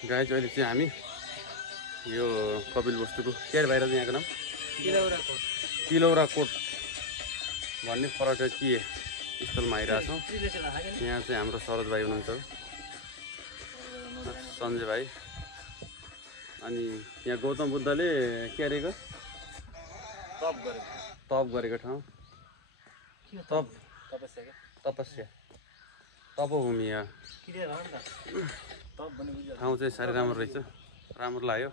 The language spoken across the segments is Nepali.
गाइज अहिले चाहिँ हामी यो कपिल वस्तुको के अरे बाहिर यहाँको नाम तिलौरा कोट भन्ने पर्यटकीय स्थलमा आइरहेछौँ। यहाँ चाहिँ हाम्रो सरोज भाइ हुनुहुन्छ, सञ्जय भाइ, अनि यहाँ गौतम बुद्धले के अरेको तप गरेको ठाउँ तपस्या तपोभूमि यहाँ ठाउँ चाहिँ साह्रै राम्रो रहेछ, राम्रो लाग्यो।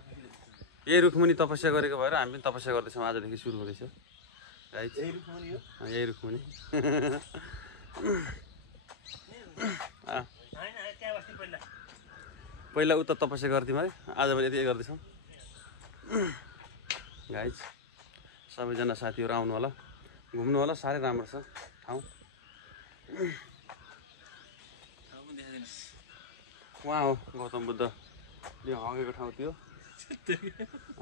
यही रुखमुनि तपस्या गरेको भएर हामी पनि तपस्या गर्दैछौँ। आजदेखि सुरु हुँदैछ गाइज, यही रुखमुनि। पहिला उता तपस्या गर्थ्यौँ है, आज पनि यति गर्दैछौँ गाइज। सबैजना साथीहरू आउनु होला, घुम्नु होला, साह्रै राम्रो छ ठाउँ। उहाँ हो गौतम बुद्धले हगेको ठाउँ थियो,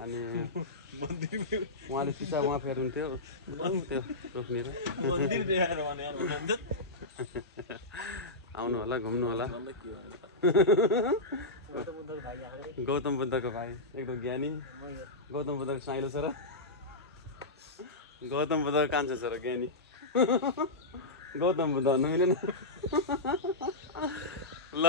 अनि उहाँले पिसा उहाँ फेर्नुहुन्थ्यो त्यो रोक्नेर। आउनु होला, घुम्नु होला। गौतम बुद्धको भाइ एकदम ज्ञानी, गौतम बुद्धको साइलो छ र गौतम बुद्धको कान्छो छ र ज्ञानी। गौतम बुद्ध भन्नु मिलेन ल।